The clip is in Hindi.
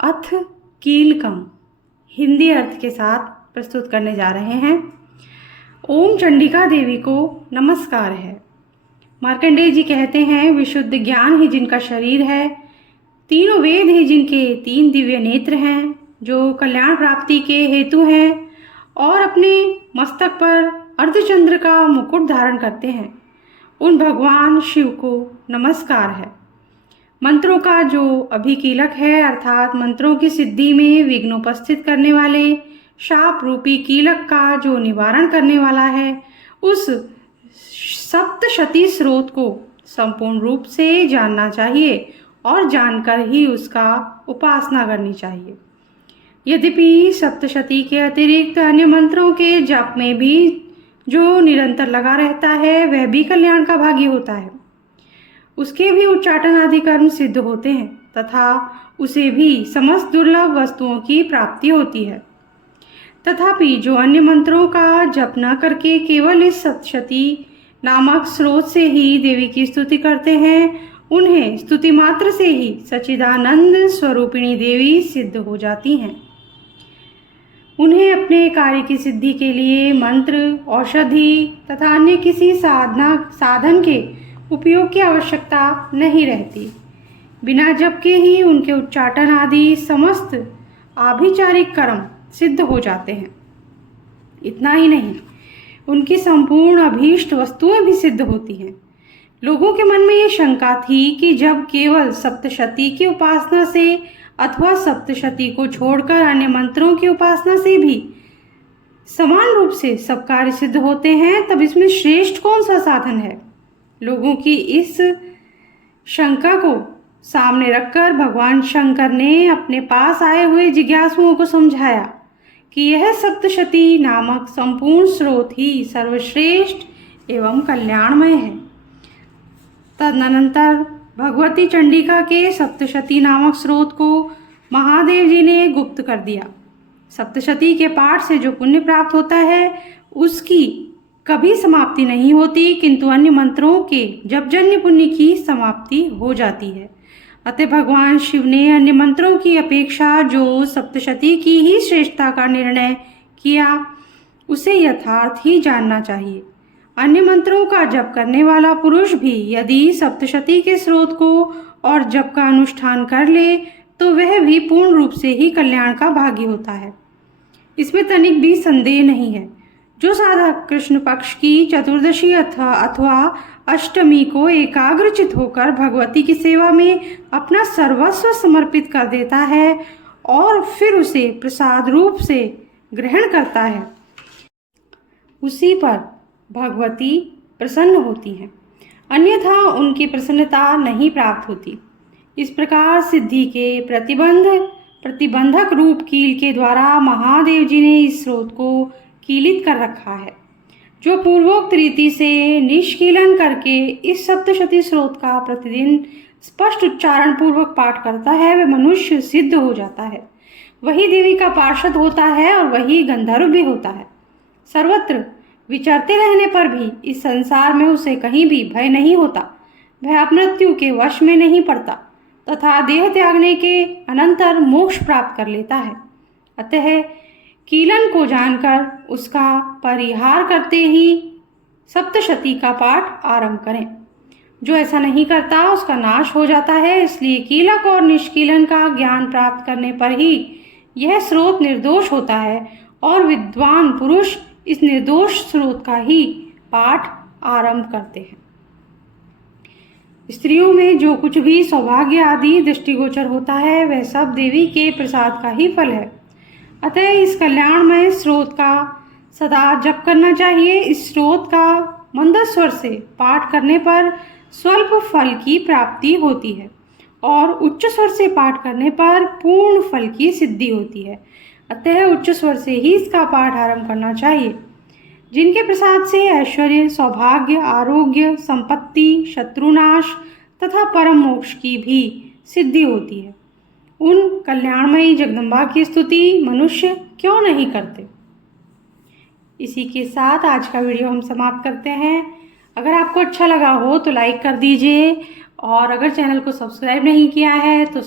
अथ कीलकम हिंदी अर्थ के साथ प्रस्तुत करने जा रहे हैं। ओम चंडिका देवी को नमस्कार है। मार्कंडेय जी कहते हैं, विशुद्ध ज्ञान ही जिनका शरीर है, तीनों वेद ही जिनके तीन दिव्य नेत्र हैं, जो कल्याण प्राप्ति के हेतु हैं और अपने मस्तक पर अर्धचंद्र का मुकुट धारण करते हैं, उन भगवान शिव को नमस्कार है। मंत्रों का जो अभिकीलक है, अर्थात मंत्रों की सिद्धि में विघ्न उपस्थित करने वाले शाप रूपी कीलक का जो निवारण करने वाला है, उस सप्तशती स्रोत को संपूर्ण रूप से जानना चाहिए और जानकर ही उसका उपासना करनी चाहिए। यद्यपि सप्तशती के अतिरिक्त अन्य मंत्रों के जप में भी जो निरंतर लगा रहता है, वह भी कल्याण का भागी होता है। उसके भी उच्चाटन आदि कर्म सिद्ध होते हैं तथा उसे भी समस्त दुर्लभ वस्तुओं की प्राप्ति होती है। तथापि जो अन्य मंत्रों का जप न करके केवल इस सप्तशती नामक स्रोत से ही देवी की स्तुति करते हैं, उन्हें स्तुति मात्र से ही सच्चिदानंद स्वरूपिणी देवी सिद्ध हो जाती हैं। उन्हें अपने कार्य की सिद्धि के लिए मंत्र, औषधि तथा अन्य किसी साधन के उपयोग की आवश्यकता नहीं रहती। बिना जप के ही उनके उच्चाटन आदि समस्त आभिचारिक कर्म सिद्ध हो जाते हैं। इतना ही नहीं, उनकी संपूर्ण अभीष्ट वस्तुएं भी सिद्ध होती हैं। लोगों के मन में ये शंका थी कि जब केवल सप्तशती की उपासना से अथवा सप्तशती को छोड़कर अन्य मंत्रों की उपासना से भी समान रूप से सब कार्य सिद्ध होते हैं, तब इसमें श्रेष्ठ कौन सा साधन है। लोगों की इस शंका को सामने रखकर भगवान शंकर ने अपने पास आए हुए जिज्ञासुओं को समझाया कि यह सप्तशती नामक संपूर्ण स्रोत ही सर्वश्रेष्ठ एवं कल्याणमय है। तदनंतर भगवती चंडिका के सप्तशती नामक स्रोत को महादेव जी ने गुप्त कर दिया। सप्तशती के पाठ से जो पुण्य प्राप्त होता है, उसकी कभी समाप्ति नहीं होती, किंतु अन्य मंत्रों के जपजन्य पुण्य की समाप्ति हो जाती है। अतः भगवान शिव ने अन्य मंत्रों की अपेक्षा जो सप्तशती की ही श्रेष्ठता का निर्णय किया, उसे यथार्थ ही जानना चाहिए। अन्य मंत्रों का जप करने वाला पुरुष भी यदि सप्तशती के स्रोत को और जप का अनुष्ठान कर ले, तो वह भी पूर्ण रूप से ही कल्याण का भागी होता है। इसमें तनिक भी संदेह नहीं है। जो साधक कृष्ण पक्ष की चतुर्दशी अथवा अष्टमी को एकाग्रचित होकर भगवती की सेवा में अपना सर्वस्व समर्पित कर देता है और फिर उसे प्रसाद रूप से ग्रहण करता है, उसी पर भगवती प्रसन्न होती हैं, अन्यथा उनकी प्रसन्नता नहीं प्राप्त होती। इस प्रकार सिद्धि के प्रतिबंधक रूप कील के द्वारा महादेव जी ने इस स्रोत को कीलित कर रखा है। जो पूर्वोक्त रीति से निष्कीलन करके इस सप्तशती स्रोत का प्रतिदिन स्पष्ट उच्चारण पूर्वक पाठ करता है, वह मनुष्य सिद्ध हो जाता है, वही देवी का पार्षद होता है और वही गंधर्व भी होता है। सर्वत्र विचरते रहने पर भी इस संसार में उसे कहीं भी भय नहीं होता, वह अपमृत्यु के वश में नहीं पड़ता तथा देह त्यागने के अनंतर मोक्ष प्राप्त कर लेता है। अतः कीलन को जानकर उसका परिहार करते ही सप्तशती का पाठ आरंभ करें। जो ऐसा नहीं करता उसका नाश हो जाता है। इसलिए कीलक और निष्कीलन का ज्ञान प्राप्त करने पर ही यह स्रोत निर्दोष होता है और विद्वान पुरुष इस निर्दोष स्रोत का ही पाठ आरंभ करते हैं। स्त्रियों में जो कुछ भी सौभाग्य आदि दृष्टिगोचर होता है, वह सब देवी के प्रसाद का ही फल है। अतः इस कल्याणमय स्रोत का सदा जप करना चाहिए। इस स्रोत का मंद स्वर से पाठ करने पर स्वल्प फल की प्राप्ति होती है और उच्च स्वर से पाठ करने पर पूर्ण फल की सिद्धि होती है। अतः उच्च स्वर से ही इसका पाठ आरंभ करना चाहिए। जिनके प्रसाद से ऐश्वर्य, सौभाग्य, आरोग्य, संपत्ति, शत्रुनाश तथा परम मोक्ष की भी सिद्धि होती है, उन कल्याणमयी जगदम्बा की स्तुति मनुष्य क्यों नहीं करते। इसी के साथ आज का वीडियो हम समाप्त करते हैं। अगर आपको अच्छा लगा हो तो लाइक कर दीजिए और अगर चैनल को सब्सक्राइब नहीं किया है तो